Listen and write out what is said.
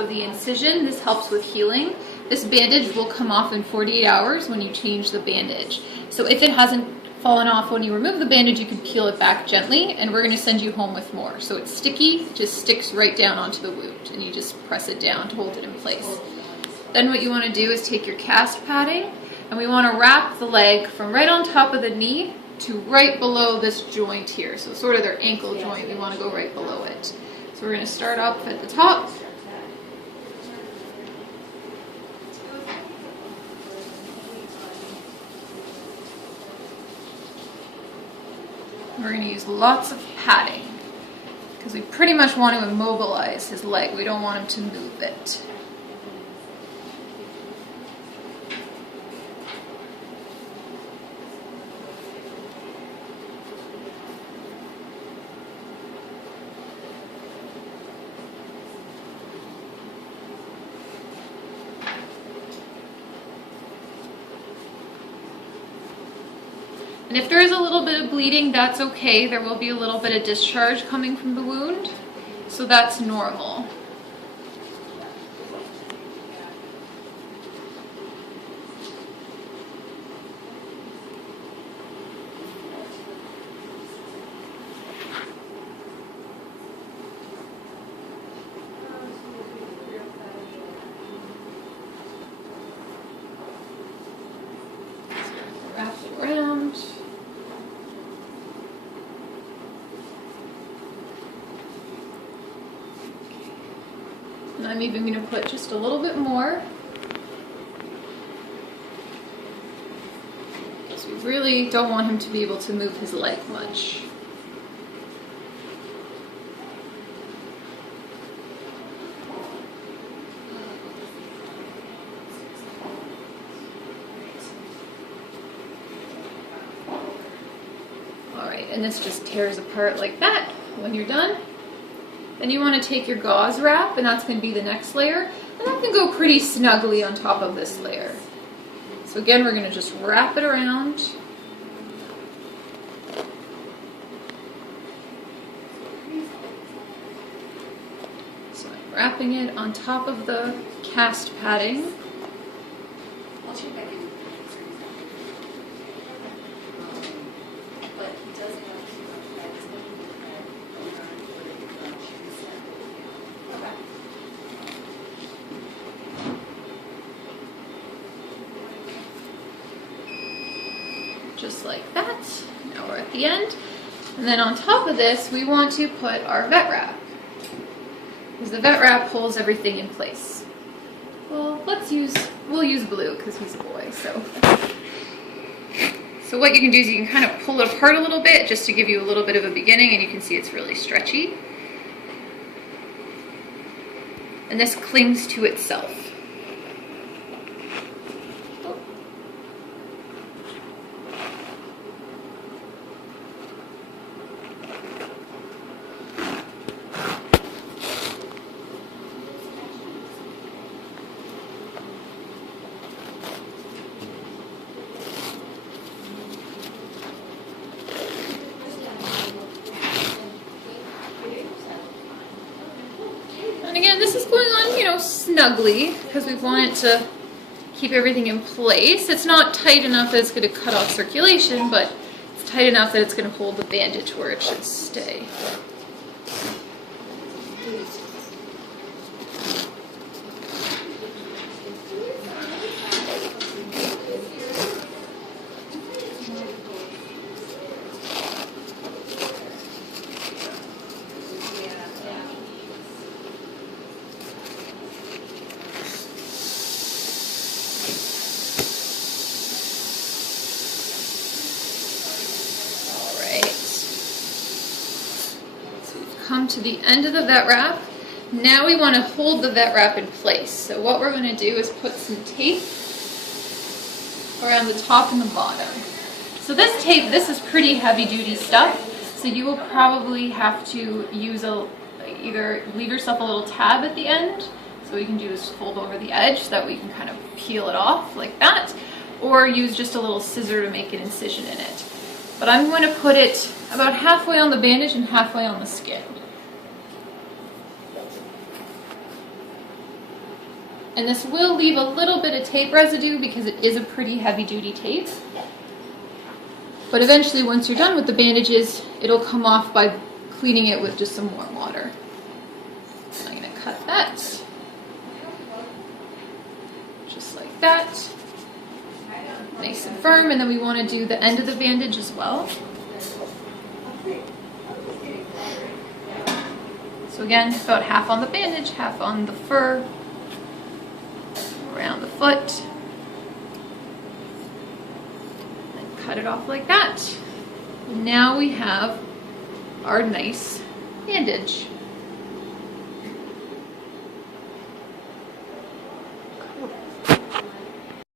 of the incision. This helps with healing. This bandage will come off in 48 hours when you change the bandage. So if it hasn't fallen off when you remove the bandage, you can peel it back gently, and we're going to send you home with more. So it's sticky, it just sticks right down onto the wound, and you just press it down to hold it in place. Then what you want to do is take your cast padding, and we want to wrap the leg from right on top of the knee to right below this joint here. So sort of their ankle joint, we want to go right below it. So we're going to start up at the top. We're going to use lots of padding because we pretty much want to immobilize his leg. We don't want him to move it. And if there is a little bit of bleeding, that's okay. There will be a little bit of discharge coming from the wound, so that's normal. Wrap it around. And I'm even going to put just a little bit more, because we really don't want him to be able to move his leg much. Alright, and this just tears apart like that when you're done. Then you want to take your gauze wrap, and that's going to be the next layer, and that can go pretty snugly on top of this layer. So again, we're going to just wrap it around. So I'm wrapping it on top of the cast padding. Just like that. Now we're at the end. And then on top of this, we want to put our vet wrap, because the vet wrap holds everything in place. Well, we'll use blue because he's a boy, so what you can do is you can kind of pull it apart a little bit just to give you a little bit of a beginning, and you can see it's really stretchy. And this clings to itself. And again, this is going on, snugly, because we want it to keep everything in place. It's not tight enough that it's going to cut off circulation, but it's tight enough that it's going to hold the bandage where it should stay. Come to the end of the vet wrap. Now we want to hold the vet wrap in place. So what we're going to do is put some tape around the top and the bottom. So this tape, this is pretty heavy duty stuff, so you will probably have to use either leave yourself a little tab at the end, so what you can do is fold over the edge so that we can kind of peel it off like that, or use just a little scissor to make an incision in it. But I'm going to put it about halfway on the bandage and halfway on the skin. And this will leave a little bit of tape residue because it is a pretty heavy duty tape. But eventually, once you're done with the bandages, it'll come off by cleaning it with just some warm water. So I'm going to cut that. Just like that. Nice and firm, and then we want to do the end of the bandage as well. So again, about half on the bandage, half on the fur, around the foot, and cut it off like that. Now we have our nice bandage.